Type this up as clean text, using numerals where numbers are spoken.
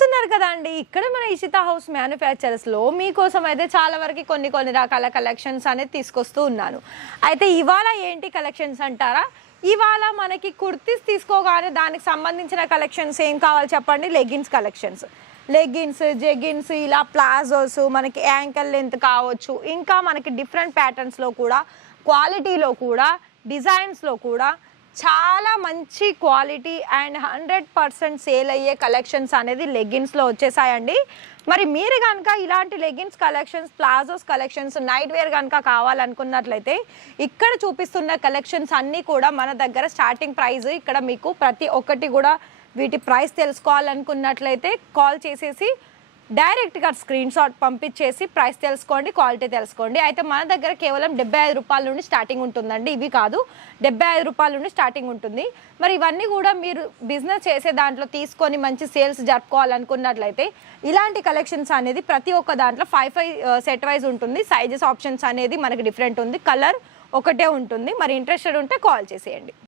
చూస్తున్నారు కదా అండి, ఇక్కడ మన ఇషిత హౌస్ మ్యానుఫ్యాక్చరర్స్లో మీకోసం అయితే చాలా వరకు కొన్ని రకాల కలెక్షన్స్ అనేది తీసుకొస్తూ ఉన్నాను. అయితే ఇవాళ ఏంటి కలెక్షన్స్ అంటారా? ఇవాళ మనకి కుర్తీస్ తీసుకోగానే దానికి సంబంధించిన కలెక్షన్స్ ఏం కావాలి చెప్పండి. లెగ్గిన్స్ కలెక్షన్స్, లెగ్గిన్స్, జెగిన్స్, ఇలా ప్లాజోస్, మనకి యాంకల్ లెంత్ కావచ్చు, ఇంకా మనకి డిఫరెంట్ ప్యాటర్న్స్లో కూడా, క్వాలిటీలో కూడా, డిజైన్స్లో కూడా చాలా మంచి క్వాలిటీ అండ్ 100% సేల్ అయ్యే కలెక్షన్స్ అనేది లెగ్గిన్స్లో వచ్చేసాయండి. మరి మీరు కనుక ఇలాంటి leggings collections, palazzos collections, night wear కనుక కావాలనుకున్నట్లయితే ఇక్కడ చూపిస్తున్న కలెక్షన్స్ అన్నీ కూడా మన దగ్గర స్టార్టింగ్ ప్రైస్. ఇక్కడ మీకు ప్రతి ఒక్కటి కూడా వీటి ప్రైస్ తెలుసుకోవాలనుకున్నట్లయితే కాల్ చేసేసి డైరెక్ట్గా స్క్రీన్ షాట్ పంపించేసి ప్రైస్ తెలుసుకోండి, క్వాలిటీ తెలుసుకోండి. అయితే మన దగ్గర కేవలం 75 రూపాయల నుండి స్టార్టింగ్ ఉంటుందండి. ఇవి కాదు, 75 రూపాయల నుండి స్టార్టింగ్ ఉంటుంది. మరి ఇవన్నీ కూడా మీరు బిజినెస్ చేసే దాంట్లో తీసుకొని మంచి సేల్స్ జరుపుకోవాలనుకున్నట్లయితే ఇలాంటి కలెక్షన్స్ అనేది ప్రతి ఒక్క దాంట్లో 5 సెట్ వైజ్ ఉంటుంది. సైజెస్ ఆప్షన్స్ అనేది మనకి డిఫరెంట్ ఉంది, కలర్ ఒకటే ఉంటుంది. మరి ఇంట్రెస్టెడ్ ఉంటే కాల్ చేసేయండి.